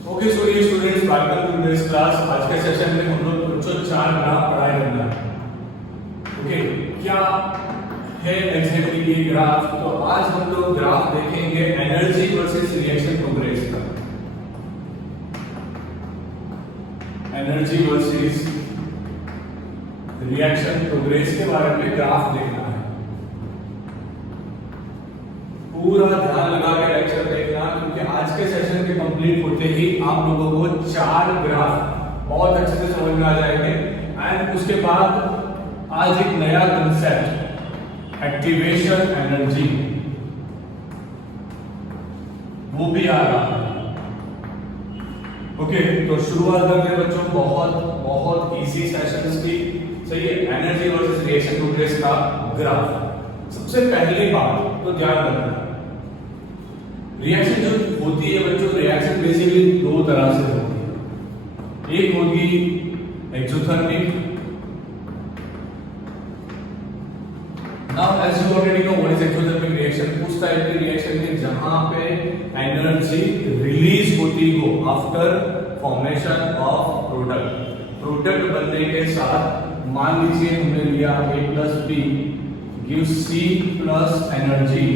Okay so ये students welcome to this class. आज के सेशन में हम लोग बच्चों 4 ग्राफ पढ़ाए करना है। ओके, क्या है एग्जैक्टली ये ग्राफ? तो आज हम लोग ग्राफ देखेंगे एनर्जी वर्सेस रिएक्शन प्रोग्रेस का। एनर्जी वर्सेस रिएक्शन प्रोग्रेस के बारे में ग्राफ देखना है। पूरा ध्यान लगा के लेक्चर देखना, क्योंकि आज के सेशन के कंप्लीट होते ही आप लोगों को 4 ग्राफ बहुत अच्छे से समझ में आ जाएंगे। एंड उसके बाद आज एक नया कंसेप्ट एक्टिवेशन एनर्जी वो भी आ रहा है। ओके, तो शुरुआत करते हैं बच्चों बहुत इजी सेशंस की। सही है, एनर्जी वर्सेस रिएक्शन प्रोग्रेस का ग्राफ। सबसे पहली बात तो ध्यान रखना, रिएक्शन जो होती है बच्चों, रिएक्शन बेसिकली 2 तरह से होती है। एक होगी exothermic. Now as you already know what is exothermic reaction. उस टाइप की रिएक्शन है जहां पे एनर्जी रिलीज होती हो आफ्टर फॉर्मेशन ऑफ प्रोडक्ट बनने के साथ। मान लीजिए हमने लिया A plus B gives C plus energy,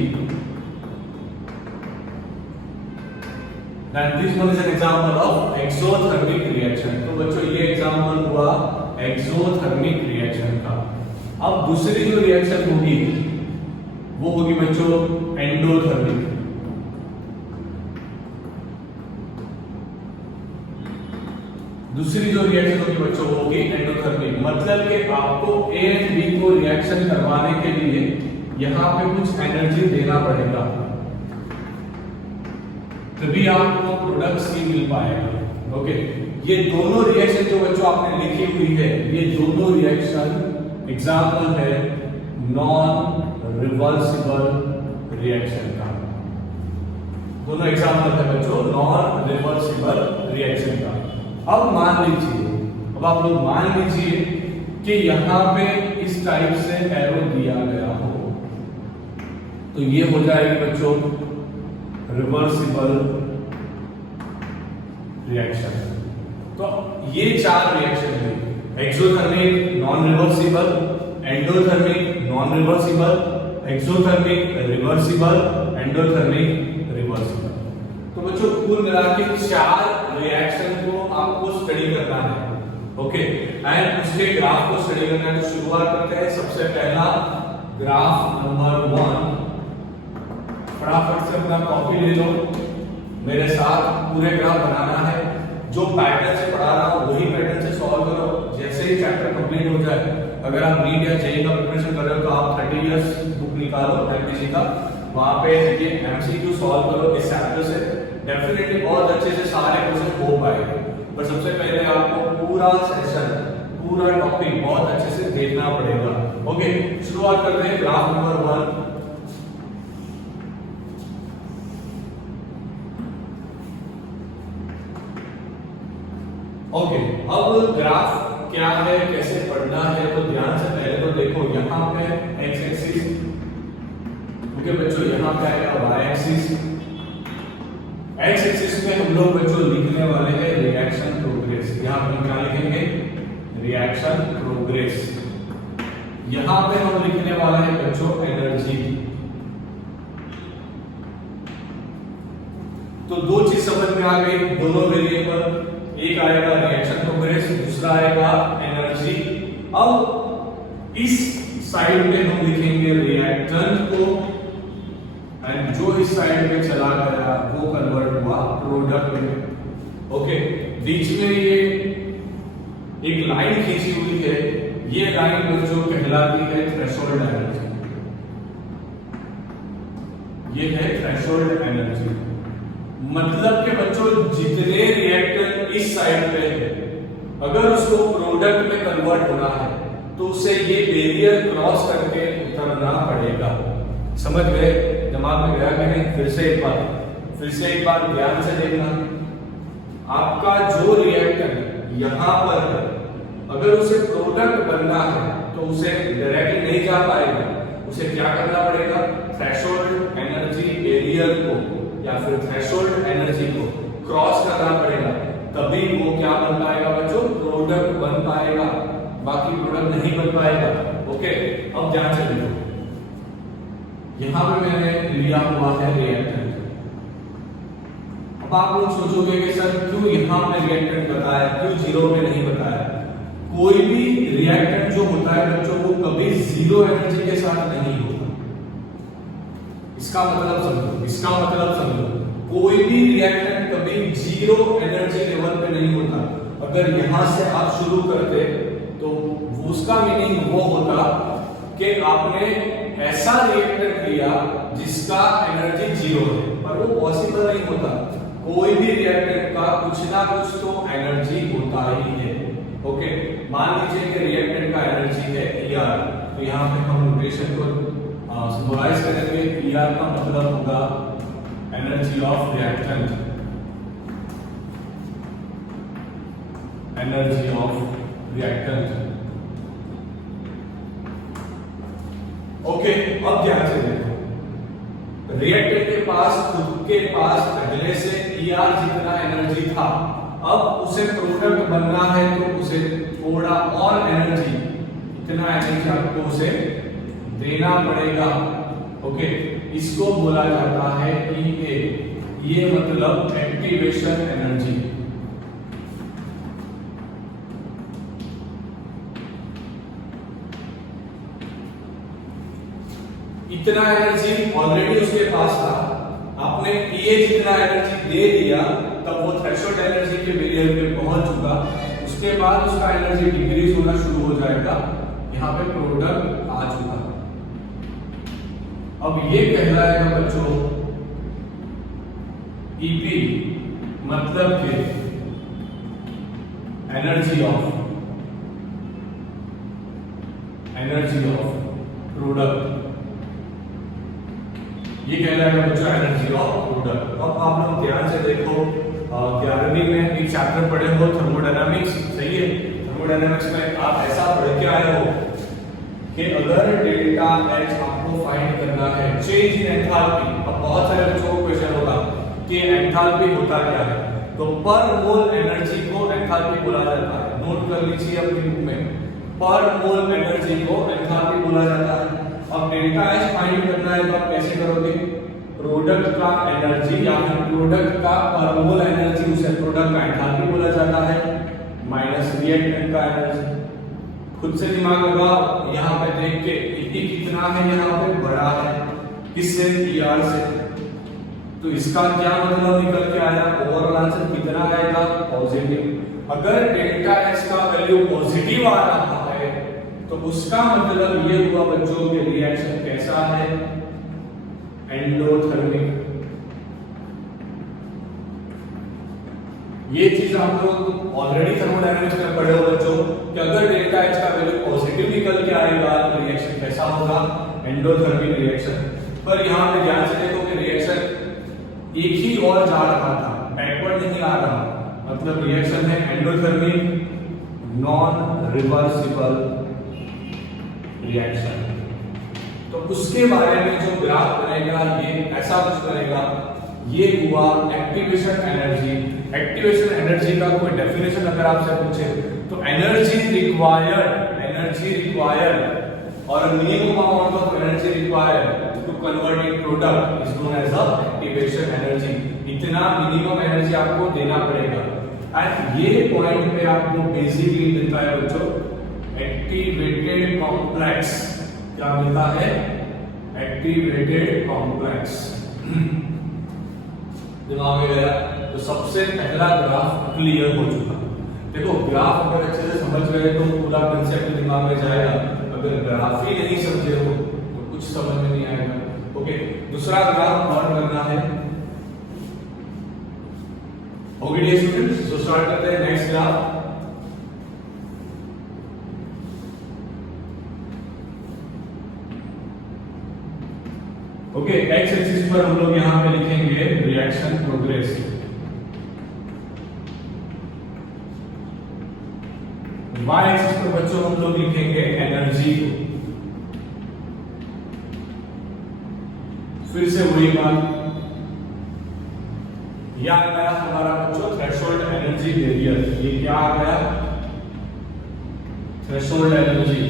that this one is an example of exothermic reaction। तो बच्चों ये एग्जांपल हुआ एक्सोथर्मिक रिएक्शन का। अब दूसरी जो रिएक्शन होगी वो होगी बच्चों एंडोथर्मिक। दूसरी जो रिएक्शन होगी बच्चों वो होगी एंडोथर्मिक। मतलब कि आपको ए एंड बी को रिएक्शन करवाने के लिए यहां पे कुछ एनर्जी देना पड़ेगा, तभी आपको प्रोडक्ट सी मिल पाएगा। ओके, ये दोनों रिएक्शन जो बच्चों आपने लिखी हुई है, ये दोनों रिएक्शन एग्जांपल है नॉन रिवर्सिबल रिएक्शन का। दोनों एग्जांपल है बच्चों नॉन रिवर्सिबल रिएक्शन का। अब मान लीजिए, अब आप लोग मान लीजिए कि यहां पे इस टाइप से एरो दिया गया हो, तो ये हो जाएगी बच्चों रिवर्सिबल रिएक्शन। तो ये 4 रिएक्शन है, exothermic non reversible, endothermic non reversible, exothermic reversible, endothermic reversible. तो बच्चों कुल मिला के 4 रिएक्शन को आपको स्टडी करना है। ओके, एंड उसके ग्राफ को स्टडी करना है। तो शुरुआत करते हैं। सबसे पहला ग्राफ नंबर 1। फटाफट से अपना कॉपी ले लो, मेरे साथ पूरे ग्राफ बनाना है। जो पैटर्न से पढ़ा रहा हूं वही पैटर्न से सॉल्व करो। जैसे ही चैप्टर कंप्लीट हो जाए, अगर आप नीट या जेईई का प्रिपरेशन कर रहे हो तो आप 30 इयर्स बुक निकालो एमपीसी का, वहां पे ये एमसीक्यू सॉल्व करो इस चैप्टर से। डेफिनेटली बहुत अच्छे से सारे क्वेश्चन हो पाएंगे। पर सबसे पहले आपको पूरा सेशन, पूरा टॉपिक बहुत अच्छे से देखना पड़ेगा। ओके, शुरुआत करते हैं ग्राफ नंबर 1। ओके, अब ग्राफ क्या है, कैसे पढ़ना है, तो ध्यान से पहले तो देखो यहां पे एक्स एक्सिस। ओके बच्चों, यहां पे आएगा वाई एक्सिस। एक्स एक्सिस में हम लोग बच्चों लिखने वाले हैं रिएक्शन प्रोग्रेस। यहां पर क्या लिखेंगे? Reaction progress. यहां पे हम लिखने वाले हैं बच्चों एनर्जी। तो 2 चीज समझ में आ गई, दोनों वेरिएबल। एक आएगा रिएक्शन प्रोग्रेस, दूसरा आएगा एनर्जी। अब इस साइड पे हम लिखेंगे रिएक्टेंट को, एंड जो इस साइड पे चला गया वो कन्वर्ट हुआ प्रोडक्ट में। ओके, बीच में ये एक लाइन खींची हुई है, ये लाइन जो कहलाती है थ्रेशोल्ड एनर्जी। ये है थ्रेशोल्ड एनर्जी। मतलब कि बच्चों जितने रिएक्टेंट इस साइड पे है, अगर उसको प्रोडक्ट में कन्वर्ट होना है तो उसे ये बैरियर क्रॉस करके उतरना पड़ेगा। समझ गए? दिमाग में गया कि नहीं? फिर से एक बार ध्यान से देखना। आपका जो रिएक्टेंट यहां पर है, अगर उसे प्रोडक्ट बनना है तो उसे डायरेक्टली नहीं जा पाएगा, उसे क्या करना पड़ेगा? थ्रेशोल्ड एनर्जी बैरियर को या फिर थ्रेशोल्ड एनर्जी को क्रॉस करना पड़ेगा। तभी वो क्या बन पाएगा बच्चों, प्रोडक्ट बन पाएगा, बाकी प्रोडक्ट नहीं बन पाएगा। ओके, अब ध्यान से देखो, यहां पे मैंने लिया हुआ है रिएक्टेंट। अब आप लोग सोचोगे कि सर क्यों यहां पे रिएक्टेंट बताया, क्यों जीरो पे नहीं बताया? कोई भी रिएक्टेंट जो होता है बच्चों वो कभी जीरो एनर्जी के साथ नहीं होता। इसका मतलब समझो, कोई भी रिएक्टेंट कभी जीरो एनर्जी लेवल पे नहीं होता। अगर यहां से आप शुरू करते तो उसका मीनिंग वो होता कि आपने ऐसा रिएक्टेंट लिया जिसका एनर्जी जीरो है, पर वो पॉसिबल नहीं होता। कोई भी रिएक्टेंट का कुछ ना कुछ तो एनर्जी होता ही है। ओके, मान लीजिए कि रिएक्टेंट का एनर्जी है ER, तो यहाँ पे हम नोटेशन को सिंबलाइज करेंगे। ER का मतलब होगा energy of reactant, energy of reactant. Okay, अब ध्यान से देखो, रिएक्टेंट के पास खुद के पास पहले से ER जितना एनर्जी था, अब उसे प्रोडक्ट बनना है तो उसे थोड़ा और एनर्जी, इतना एनर्जी आपको उसे देना पड़ेगा। ओके, इसको बोला जाता है EA, ये मतलब एक्टिवेशन एनर्जी। इतना एनर्जी ऑलरेडी उसके पास था, आपने EA जितना एनर्जी दे दिया, तब वो थ्रेशोल्ड एनर्जी के वेरिएबल पे पहुंच चुका। उसके बाद उसका एनर्जी डिक्रीज होना शुरू हो जाएगा, यहाँ पे प्रोडक्ट आ चुका। अब ये कहलाएगा बच्चों EP, मतलब कि एनर्जी ऑफ प्रोडक्ट। ये कहलाएगा बच्चों एनर्जी ऑफ प्रोडक्ट। अब आप लोग ध्यान से देखो, 11वीं में एक चैप्टर पढ़े हो थर्मोडायनामिक्स, सही है? थर्मोडायनामिक्स में आप ऐसा पढ़ के आए हो कि अगर डेल्टा H आपको फाइंड करना है, चेंज इन एंथैल्पी। अब बहुत सारे बच्चों को क्वेश्चन होगा कि एंथैल्पी होता क्या है, तो पर मोल एनर्जी को एंथैल्पी बोला जाता है। नोट कर लीजिए अपनी बुक में, पर मोल एनर्जी को एंथैल्पी बोला जाता है। अब डेल्टा H फाइंड करना है तो आप कैसे करोगे? प्रोडक्ट का एनर्जी या फिर प्रोडक्ट का पर मोल एनर्जी, उसे प्रोडक्ट का एंथैल्पी बोला जाता है, माइनस रिएक्टेंट का एनर्जी। खुद से दिमाग लगाओ, यहाँ पे देख के EP कितना है, यहाँ पे बड़ा है, किससे? ER से। तो इसका क्या मतलब निकल के आया? ओवरऑल आंसर कितना आएगा? पॉजिटिव। अगर डेल्टा H का वैल्यू पॉजिटिव आ रहा है तो उसका मतलब ये हुआ बच्चों के रिएक्शन कैसा है? एंडोथर्मिक। ये चीज आप लोग ऑलरेडी थर्मोडायनामिक्स में पढ़े हो बच्चों कि अगर डेल्टा H का वैल्यू पॉजिटिव निकल के आएगा तो रिएक्शन कैसा होगा? Endothermic reaction. पर यहाँ पे ध्यान से देखो कि रिएक्शन एक ही और जा रहा था, बैकवर्ड नहीं आ रहा, मतलब रिएक्शन है एंडोथर्मिक नॉन रिवर्सिबल रिएक्शन। तो उसके बारे में जो ग्राफ बनेगा ये ऐसा कुछ बनेगा। ये हुआ एक्टिवेशन एनर्जी। एक्टिवेशन एनर्जी का कोई डेफिनेशन अगर आपसे पूछे तो एनर्जी रिक्वायर्ड और minimum amount of energy required to convert in product is known as activation energy. इतना मिनिमम एनर्जी आपको देना पड़ेगा। एंड ये पॉइंट पे आपको बेसिकली मिलता है बच्चों एक्टिवेटेड कॉम्प्लेक्स। क्या मिलता है? Activated complex. दिमाग में गया तो सबसे पहला ग्राफ क्लियर हो चुका। देखो ग्राफ अगर अच्छे से समझ गए तो पूरा कंसेप्ट दिमाग में जाएगा, अगर ग्राफ ही नहीं समझे हो तो कुछ समझ में नहीं आएगा। ओके, दूसरा ग्राफ नोट करना है। ओके डियर स्टूडेंट्स, तो स्टार्ट करते हैं next graph. Okay, x axis पर हम लोग यहां पे लिखेंगे रिएक्शन प्रोग्रेस, वाई एक्सिस पर बच्चों हम लोग लिखेंगे एनर्जी को। फिर से वही बात, ये आ गया हमारा बच्चों थ्रेशोल्ड एनर्जी बैरियर। ये क्या आ गया? Threshold energy.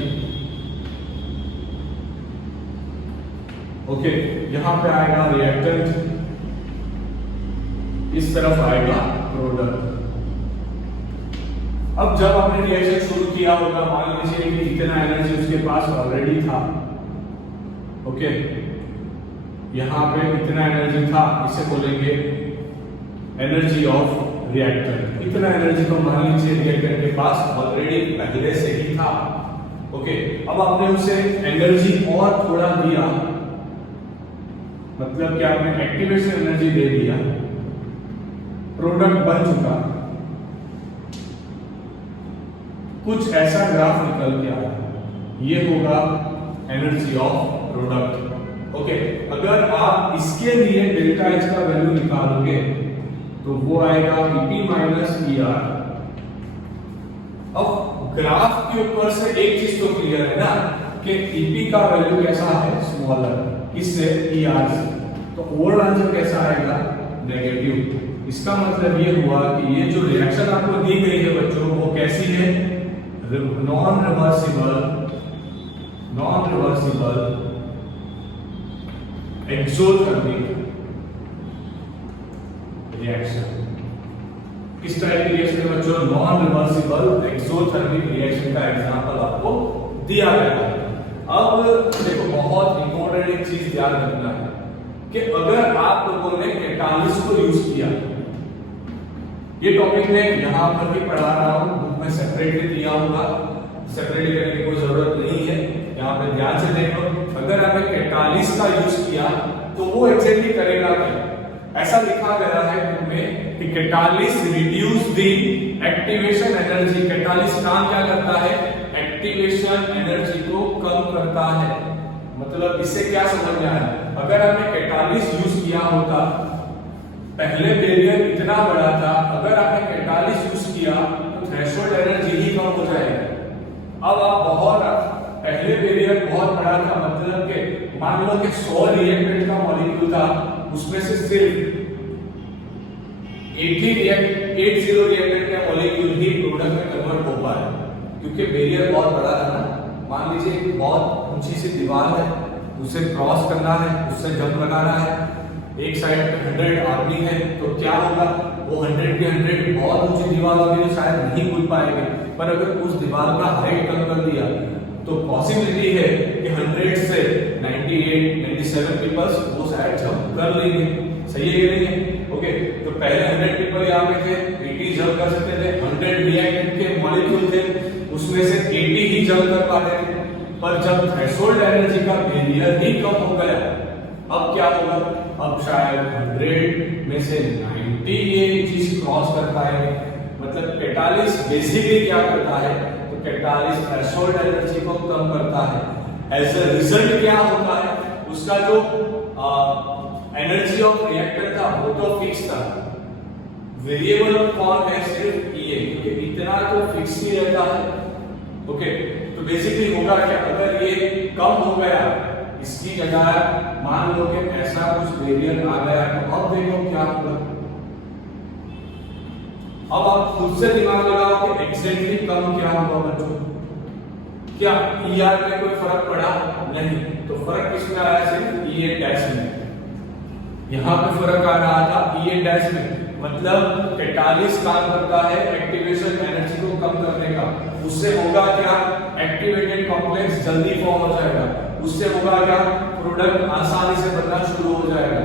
ओके, यहां पे आएगा रिएक्टेंट, इस तरफ आएगा प्रोडक्ट। अब जब आपने रिएक्शन शुरू किया होगा, मान लीजिए कि इतना एनर्जी उसके पास ऑलरेडी था। ओके, यहां पे इतना एनर्जी था, इसे बोलेंगे एनर्जी ऑफ रिएक्टर। इतना एनर्जी तो मान लीजिए रिएक्टर के पास ऑलरेडी पहले से ही था। ओके, अब आपने उसे एनर्जी और थोड़ा दिया, मतलब कि आपने एक्टिवेशन एनर्जी दे दिया, प्रोडक्ट बन चुका, कुछ ऐसा ग्राफ निकल के आया। ये होगा एनर्जी ऑफ प्रोडक्ट। ओके, अगर आप इसके लिए डेल्टा एच का वैल्यू निकालोगे तो वो आएगा Ep माइनस ER। अब ग्राफ के ऊपर से एक चीज तो क्लियर है ना कि Ep का वैल्यू कैसा है? स्मॉलर, किससे? ER से। तो ओवरऑल आंसर कैसा आएगा? नेगेटिव। इसका मतलब ये हुआ कि ये जो रिएक्शन आपको दी गई है बच्चों, वो कैसी है? Non reversible exothermic reaction. किस टाइप की रिएक्शन है बच्चों? नॉन रिवर्सिबल एक्सोथर्मिक रिएक्शन का एग्जांपल आपको दिया गया है। अब देखो, बहुत इंपॉर्टेंट एक चीज ध्यान रखना है कि अगर आप लोगों ने कैटालिस्ट को यूज किया, ये टॉपिक मैं यहां पर भी पढ़ा रहा हूं, बुक में सेपरेटली दिया होगा, सेपरेटली करने की कोई जरूरत नहीं है, यहां पे ध्यान से देखो। अगर आपने कैटालिस्ट का यूज किया तो वो एग्जैक्टली करेगा क्या? ऐसा लिखा गया है बुक में कि catalyst reduce the activation energy. Catalyst काम क्या करता है? एक्टिवेशन एनर्जी को कम करता है। मतलब इससे क्या समझ में आया? अगर आपने कैटालिस्ट यूज किया होता, पहले बैरियर इतना बड़ा था, अगर आपने कैटालिस्ट यूज किया तो थ्रेशोल्ड एनर्जी ही कम हो जाएगी। अब आप पहले बैरियर बहुत बड़ा था, मतलब कि मान लो कि 100 रिएक्टेंट का मॉलिक्यूल था, उसमें से सिर्फ 80 रिएक्टेंट का मॉलिक्यूल ही प्रोडक्ट में कन्वर्ट हो पाया, क्योंकि बैरियर बहुत बड़ा था ना। मान लीजिए बहुत ऊंची सी दीवार है, उसे क्रॉस करना है, उससे जंप लगाना है, एक साइड पे 100 आर्मी है, तो क्या होगा? वो 100 के 100 बहुत ऊंची दीवार होगी तो शायद नहीं कूद पाएंगे, पर अगर उस दीवार का हाइट कम कर दिया तो पॉसिबिलिटी है कि 100 से 98, 97 पीपल्स वो शायद जंप कर लेंगे। सही है कि नहीं? ओके, तो पहले 100 पीपल यहाँ पे थे, 80 जंप कर सकते थे। 100 रिएक्टेंट के मॉलिक्यूल थे, उसमें से 80 ही जंप कर पाते थे। पर जब थ्रेशोल्ड एनर्जी का बैरियर ही कम हो गया, अब क्या होगा? अब शायद 100 में से 90 ये चीज क्रॉस कर पाएंगे। मतलब कैटालिस्ट बेसिकली क्या करता है? तो कैटालिस्ट थ्रेशोल्ड एनर्जी को कम करता है। एज अ रिजल्ट क्या होता है? उसका जो एनर्जी ऑफ रिएक्टर था वो तो फिक्स था, वेरिएबल कौन है? सिर्फ ये, क्योंकि इतना तो फिक्स ही रहता है। ओके, तो बेसिकली होगा क्या? अगर ये कम हो गया, इसकी जगह मान लो कि ऐसा कुछ बैरियर आ गया, तो अब देखो क्या होगा। अब आप खुद से दिमाग लगाओ कि एग्जैक्टली कम क्या होगा बच्चों? क्या ER में कोई फर्क पड़ा? नहीं। तो फर्क किसमें आया? सिर्फ EA डैश में। यहां पे फर्क आ रहा था EA डैश में, मतलब कैटालिस्ट काम करता है एक्टिवेशन एनर्जी को कम करने का। उससे होगा क्या? एक्टिवेटेड कॉम्प्लेक्स जल्दी फॉर्म हो जाएगा, उससे होगा क्या? प्रोडक्ट आसानी से बनना शुरू हो जाएगा।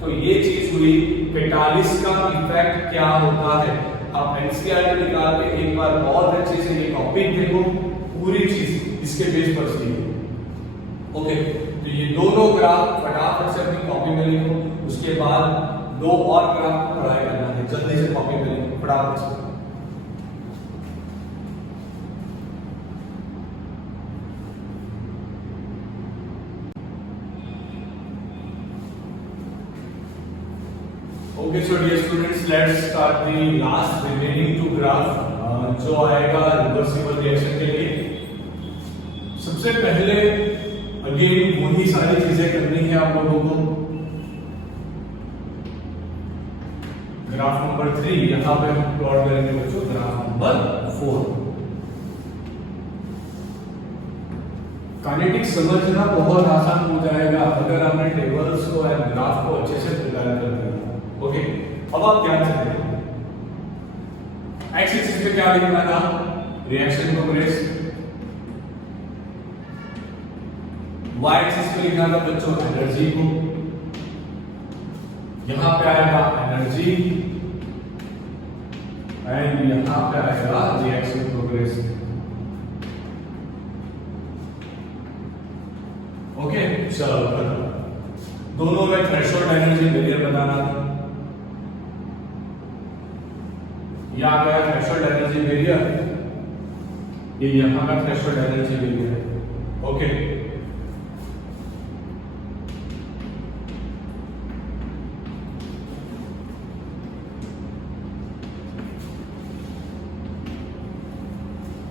तो ये चीज हुई। कैटालिस्ट का इफेक्ट क्या होता है? आप एनसीईआरटी निकाल के एक बार बहुत अच्छे से ये टॉपिक देखो, पूरी चीज इसके बेस पर सीखो। ओके, तो ये दोनों ग्राफ फटाफट से अपनी कॉपी में लिखो, उसके बाद 2 और ग्राफ पढ़ाई करना है, जल्दी से कॉपी में लिखो फटाफट से। Okay, so dear students, let's start the last remaining 2 graph जो आएगा रिवर्सिबल रिएक्शन के लिए। सबसे पहले अगेन वही सारी चीजें करनी है आप लोगों को। ग्राफ नंबर 3 यहां पे हम प्लॉट करेंगे बच्चों ग्राफ नंबर 4। काइनेटिक्स समझना बहुत आसान हो जाएगा अगर आपने टेबल्स को और ग्राफ को अच्छे से तैयार कर दिया। ओके, अब आप ध्यान से देखो, एक्स एक्सिस पे क्या लिखना था, रिएक्शन प्रोग्रेस, वाई एक्सिस पे लिखना था बच्चों एनर्जी को, यहां पे आएगा एनर्जी एंड यहां पे आएगा रिएक्शन प्रोग्रेस। ओके, चलो दोनों में थ्रेशोल्ड एनर्जी बैरियर बताना था, यहां गया थ्रेशोल्ड एनर्जी बैरियर, ये यहां का थ्रेशोल्ड एनर्जी बैरियर है। ओके,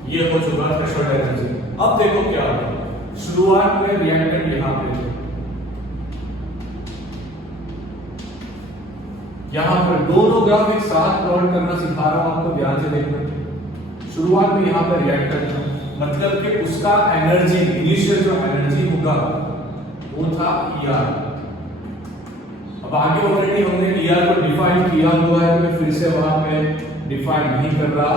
ये हो चुका थ्रेशोल्ड एनर्जी। अब देखो क्या होगा, शुरुआत में रिएक्टेंट यहां पे थे, यहां पर दोनों ग्राफ एक साथ प्लॉट करना सिखा रहा हूं आपको, ध्यान से देखना। शुरुआत में यहां पर रिएक्टेंट था, मतलब कि उसका एनर्जी इनिशियल जो एनर्जी होगा वो था ER। अब आगे ऑलरेडी हमने ER को डिफाइन किया हुआ है, तो मैं फिर से वहां पे डिफाइन नहीं कर रहा,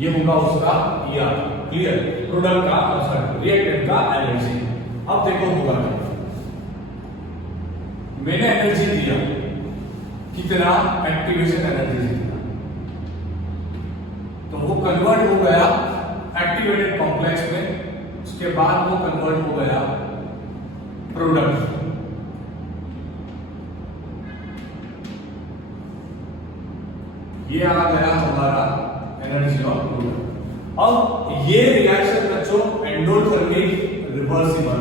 ये होगा उसका ER। क्लियर, प्रोडक्ट का सॉरी रिएक्टेंट का एनर्जी। अब देखो होगा मैंने एनर्जी दिया, कितना, एक्टिवेशन एनर्जी दिया, तो वो कन्वर्ट हो गया एक्टिवेटेड कॉम्प्लेक्स में, उसके बाद वो कन्वर्ट हो गया प्रोडक्ट। ये आ गया हमारा एनर्जी ऑफ प्रोडक्ट। अब ये रिएक्शन बच्चों एंडोथर्मिक रिवर्सिबल,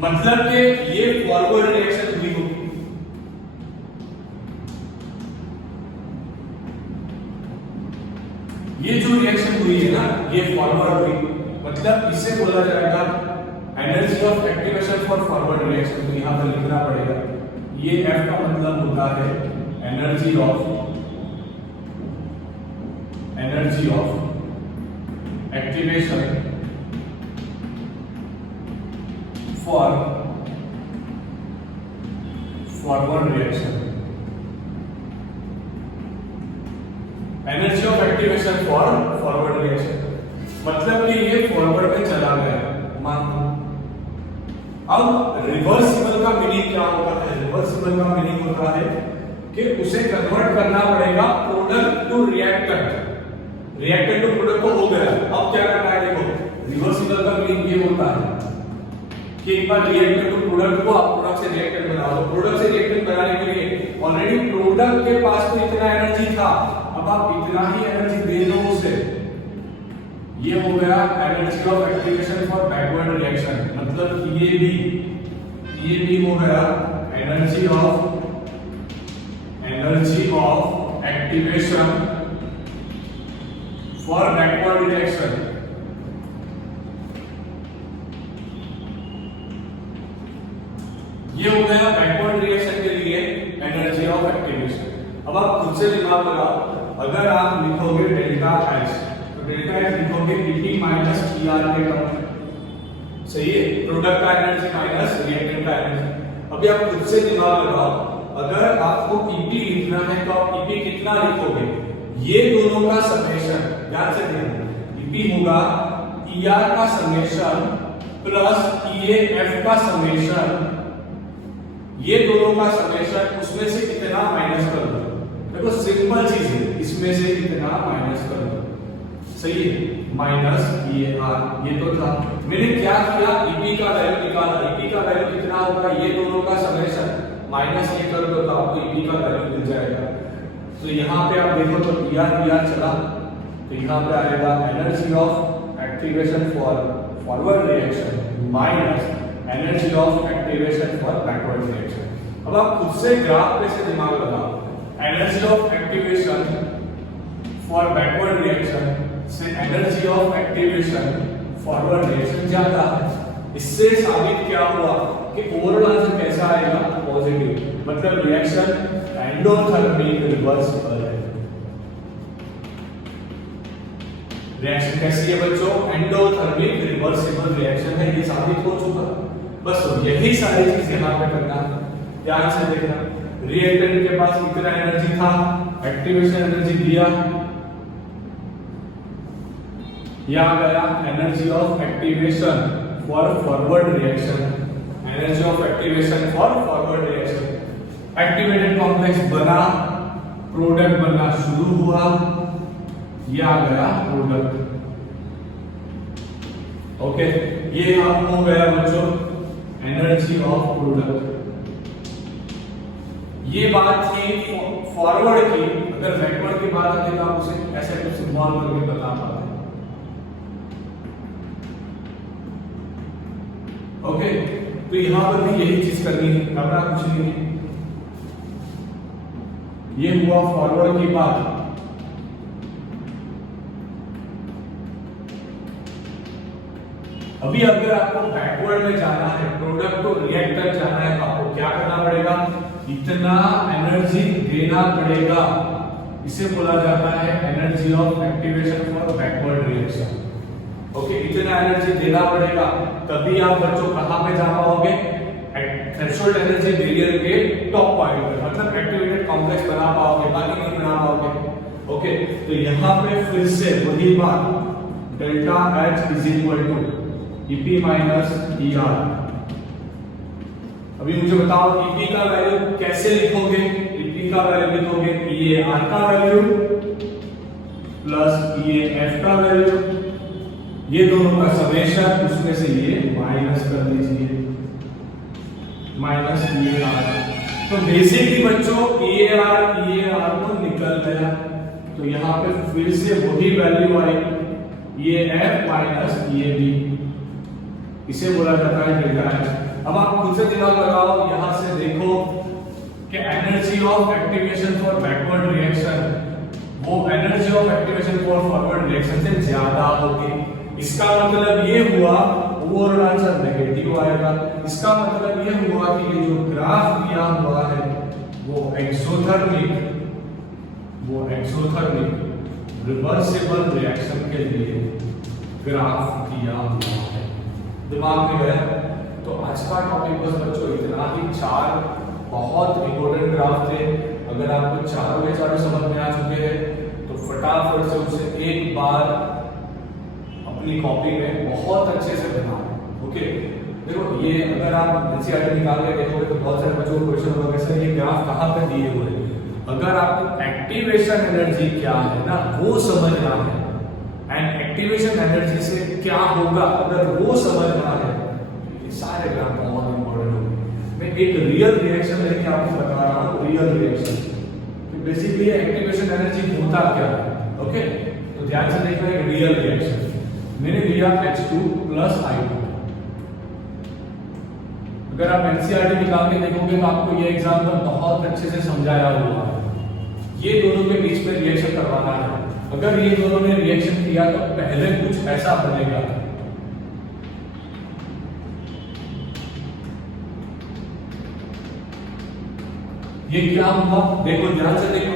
मतलब कि ये फॉरवर्ड रिएक्शन हुई होगी, ये जो रिएक्शन हुई है ना ये फॉरवर्ड हुई, मतलब इसे बोला जाएगा energy of activation for forward reaction. तो यहां पर लिखना पड़ेगा, ये F का मतलब होता है energy of activation for forward reaction. Energy of activation for forward reaction मतलब कि ये फॉरवर्ड में चला गया, मान लो। अब रिवर्सिबल का मीनिंग क्या होता है, रिवर्सिबल का मीनिंग होता है कि उसे कन्वर्ट करना पड़ेगा product to reactant, reactant to product को हो गया। अब क्या करना है, देखो रिवर्सिबल का मीनिंग ये होता है कि एक बार रिएक्टेंट टू प्रोडक्ट को आप प्रोडक्ट से रिएक्टेंट बना दो, प्रोडक्ट से रिएक्टेंट बनाने के लिए ऑलरेडी प्रोडक्ट के पास तो इतना एनर्जी था, अब आप इतना ही एनर्जी दे दो उसे, ये हो गया energy of activation for backward reaction. मतलब ये भी हो गया energy of activation for backward reaction. ये हो गया बैकवर्ड रिएक्शन के लिए एनर्जी ऑफ एक्टिवेशन। अब आप खुद से दिमाग लगाओ, अगर आप लिखोगे डेल्टा एच तो डेल्टा एच लिखोगे Ep माइनस ER के टर्म में, सही है, प्रोडक्ट का एनर्जी माइनस रिएक्टेंट का एनर्जी। अभी आप खुद से दिमाग लगाओ, अगर आपको Ep लिखना है तो आप Ep कितना लिखोगे, ये दोनों का समेशन, ध्यान से देखना, Ep होगा ER का समेशन प्लस EAF का समेशन, ये दोनों का समेशन, उसमें से कितना माइनस कर दो। देखो सिंपल चीज है, इसमें से कितना माइनस कर दो, सही है, माइनस EAR। ये तो था, मैंने क्या किया, Ep का वैल्यू निकाला, Ep का वैल्यू कितना होगा, ये दोनों का समेशन माइनस ये कर दो तो आपको Ep का वैल्यू मिल जाएगा। तो यहाँ पे आप देखो तो ER चला, तो यहाँ पे आएगा energy of activation for forward reaction minus energy of activation for backward reaction. अब आप खुद से ग्राफ पे से दिमाग लगाओ, energy of activation for backward reaction से energy of activation forward reaction ज्यादा है। इससे साबित क्या हुआ कि ओवरऑल आंसर कैसा आएगा, पॉजिटिव, मतलब रिएक्शन एंडोथर्मिक रिवर्सिबल है। रिएक्शन कैसी है बच्चों, एंडोथर्मिक रिवर्सिबल रिएक्शन है, ये साबित हो चुका। बस यही सारी चीज यहाँ पे करना, ध्यान से देखना। रिएक्टेंट के पास कितना एनर्जी था, एक्टिवेशन एनर्जी दिया, यहाँ गया energy of activation for forward reaction, energy of activation for forward reaction. Activated complex बना, प्रोडक्ट बनना शुरू हुआ, ये आ गया प्रोडक्ट। ओके, ये आप हो गया बच्चों एनर्जी ऑफ प्रोडक्ट। ये बात थी फॉरवर्ड की। अगर बैकवर्ड की बात आती तो आप उसे ऐसे कुछ सिंबल करके बता पाते। ओके, तो यहां पर भी यही चीज करनी है, करना कुछ नहीं है। ये हुआ फॉरवर्ड की बात। अभी अगर आपको बैकवर्ड में जाना है, प्रोडक्ट को रिएक्टर जाना है, तो आपको क्या करना पड़ेगा, इतना एनर्जी देना पड़ेगा। इसे बोला जाता है energy of activation for backward reaction. Okay, इतना एनर्जी देना पड़ेगा, तभी आप बच्चों कहां पे जा पाओगे, थ्रेशोल्ड एनर्जी बैरियर के टॉप पॉइंट पे, मतलब एक्टिवेटेड कॉम्प्लेक्स बना पाओगे, बाकी नहीं बना पाओगे। ओके, तो यहां पे फिर से वही बात, delta H is equal to EP minus ER। अभी मुझे बताओ EP का वैल्यू कैसे लिखोगे, EP का वैल्यू लिखोगे EAR का वैल्यू प्लस EAF का वैल्यू, ये दोनों का समेशन, उसमें से ये माइनस कर दीजिए, माइनस EAR। तो बेसिकली बच्चों EAR तो निकल गया, तो यहां पे फिर से वही वैल्यू आई EAF माइनस EAB, इसे बोला जाता है डेल्टा H। अब आप खुद से दिमाग लगाओ, यहां से देखो कि energy of activation for backward reaction वो energy of activation for forward reaction से ज्यादा होगी। इसका मतलब ये हुआ ओवरऑल आंसर नेगेटिव आएगा। इसका मतलब ये हुआ कि ये जो ग्राफ दिया हुआ है वो एक्सोथर्मिक रिवर्सिबल रिएक्शन के लिए ग्राफ दिया हुआ है। दिमाग में गया। तो आज का टॉपिक बस बच्चों इतना ही, 4 बहुत इंपॉर्टेंट ग्राफ थे। अगर आपको चारों के चारों समझ में आ चुके हैं तो फटाफट से उसे एक बार अपनी कॉपी में बहुत अच्छे से बनाओ। ओके, देखो ये अगर आप एनसीईआरटी निकाल के देखोगे तो बहुत सारे बच्चों को क्वेश्चन होगा सर ये ग्राफ कहाँ पे दिए हुए हैं। अगर आपको एक्टिवेशन एनर्जी क्या है ना वो समझना है एंड एक्टिवेशन एनर्जी से क्या होगा अगर वो समझना है, ये सारे ग्राफ बहुत इंपॉर्टेंट होंगे। मैं एक रियल रिएक्शन लेके आपको बता रहा हूँ, रियल रिएक्शन तो बेसिकली एक्टिवेशन एनर्जी होता क्या है। ओके, तो ध्यान से देखना है रियल रिएक्शन। मैंने लिया H2 प्लस I2। अगर आप एनसीईआरटी निकाल के देखोगे तो आपको ये एग्जाम में बहुत अच्छे से समझाया हुआ है। ये दोनों के बीच में रिएक्शन करवाना है। अगर ये दोनों ने रिएक्शन किया तो पहले कुछ ऐसा बनेगा। ये क्या हुआ देखो, ध्यान से देखो,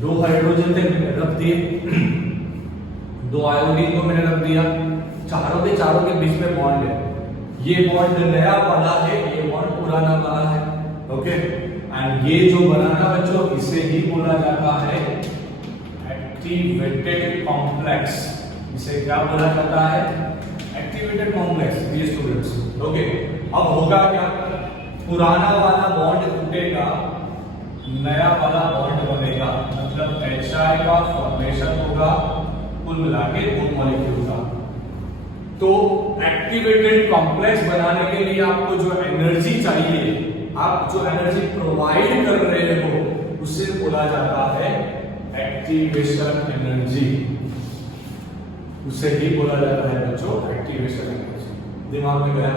2 हाइड्रोजन थे मैंने रख दिए, 2 आयोडीन को मैंने रख दिया, चारों के बीच में बॉन्ड है। ये बॉन्ड नया बना है, ये बॉन्ड पुराना बना है। ओके, एंड ये जो बनाना बच्चों इसे ही बोला जाता है एक्टिवेटेड कॉम्प्लेक्स। इसे क्या बोला जाता है, एक्टिवेटेड कॉम्प्लेक्स। ये स्टूडेंट्स ओके, अब होगा क्या, पुराना वाला बॉन्ड टूटेगा, नया वाला बॉन्ड बनेगा, मतलब HI का फॉर्मेशन होगा, कुल मिला के 2 मॉलिक्यूल का। तो एक्टिवेटेड कॉम्प्लेक्स बनाने के लिए आपको जो एनर्जी चाहिए, आप जो एनर्जी प्रोवाइड कर रहे हो उसे बोला जाता है एक्टिवेशन एनर्जी। उसे ही बोला जाता है बच्चों एक्टिवेशन एनर्जी। दिमाग में गया।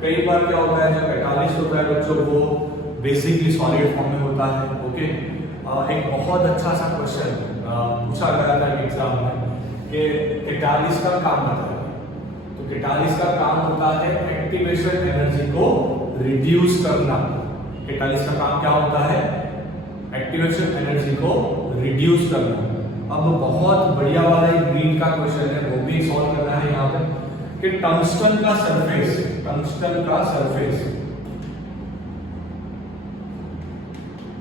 कई बार क्या होता है जब कैटालिस्ट होता है बच्चों वो बेसिकली सॉलिड फॉर्म में होता है। ओके, एक बहुत अच्छा सा क्वेश्चन पूछा गया था एग्जाम में कि कैटालिस्ट का काम बताओ। तो कैटालिस्ट का काम होता है एक्टिवेशन एनर्जी को रिड्यूस करना। कैटालिस्ट का काम क्या होता है? एक्टिवेशन एनर्जी को रिड्यूस करना। अब बहुत बढ़िया वाला एक ग्रीन का क्वेश्चन है, वो भी सॉल्व करना है यहाँ पे कि टंगस्टन का सरफेस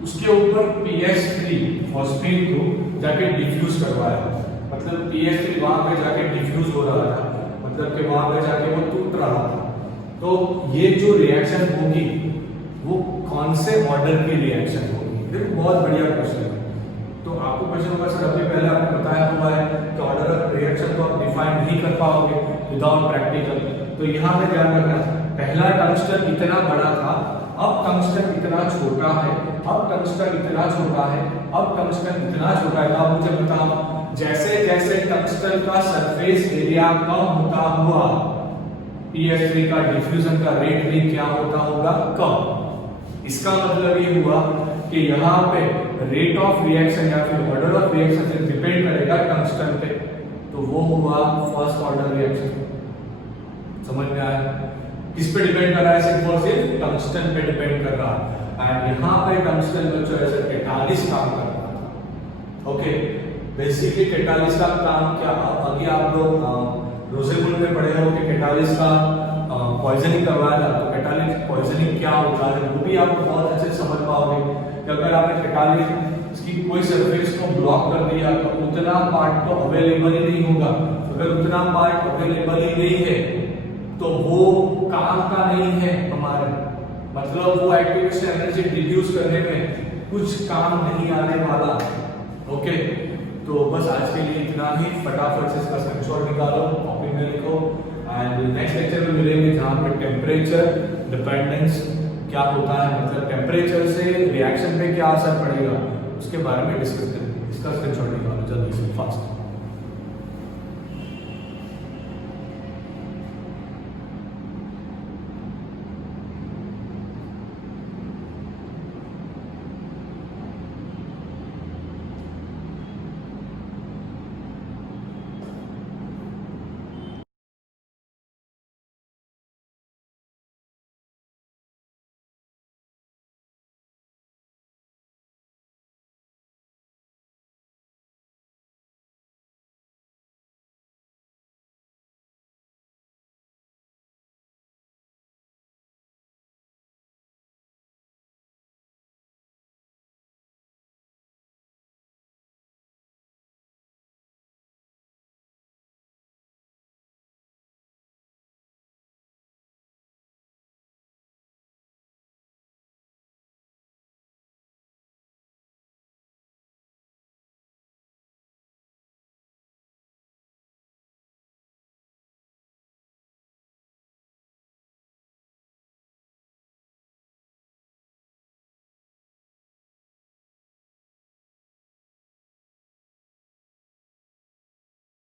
उसके ऊपर PS3 फॉस्फेट ग्रुप जाके डिफ्यूज करवाया, मतलब PS3 वहां पे जाके डिफ्यूज हो रहा था, मतलब कि वहां पे जाके वो टूट रहा था। तो ये जो रिएक्शन होगी वो कौन से ऑर्डर की रिएक्शन होगी? देखो बहुत बढ़िया क्वेश्चन है। तो आपको क्वेश्चन होगा सर अभी पहले आपको बताया हुआ है कि ऑर्डर ऑफ रिएक्शन को आप डिफाइन नहीं कर पाओगे विदाउट प्रैक्टिकल। तो यहाँ पे ध्यान रखना, पहला टंगस्टन इतना बड़ा था, अब टंगस्टन इतना छोटा है, अब टंगस्टन इतना छोटा है, अब टंगस्टन इतना छोटा है। अब मुझे बताओ, जैसे जैसे टंगस्टन का सरफेस एरिया कम होता हुआ PS3 का डिफ्यूजन का रेट भी क्या होता होगा? कम। इसका मतलब ये हुआ कि यहाँ पे रेट ऑफ रिएक्शन या फिर ऑर्डर ऑफ रिएक्शन से डिपेंड करेगा टंगस्टन पे, तो वो हुआ फर्स्ट ऑर्डर रिएक्शन। समझ में आया? किस पे डिपेंड कर रहा है? सिर्फ और सिर्फ टंगस्टन पे डिपेंड कर रहा है। एंड यहाँ पे टंगस्टन जो है कैटालिस्ट काम कर रहा था। ओके, बेसिकली कैटालिस्ट का काम क्या? अभी आप लोग रोसेबुल में पढ़े हो कि कैटालिस्ट का पॉइजनिंग करवाया था, तो कैटालिस्ट पॉइजनिंग क्या होता है वो भी आप बहुत अच्छे से समझ पाओगे कि अगर आपने कैटालिस्ट इसकी कोई सरफेस को ब्लॉक कर दिया तो उतना पार्ट तो अवेलेबल ही नहीं होगा। अगर उतना पार्ट अवेलेबल ही नहीं है तो वो काम का नहीं है हमारे, मतलब वो एक्टिवेशन एनर्जी रिड्यूस करने में कुछ काम नहीं आने वाला। ओके, तो बस आज के लिए इतना ही। फटाफट से इसका स्क्रीनशॉट निकालो, कॉपी में लिखो एंड नेक्स्ट लेक्चर में मिलेंगे जहाँ पे टेम्परेचर डिपेंडेंस क्या होता है, मतलब टेम्परेचर से रिएक्शन पे क्या असर पड़ेगा उसके बारे में डिस्कस करेंगे। इसका स्क्रीनशॉट निकालो जल्दी से, फास्ट।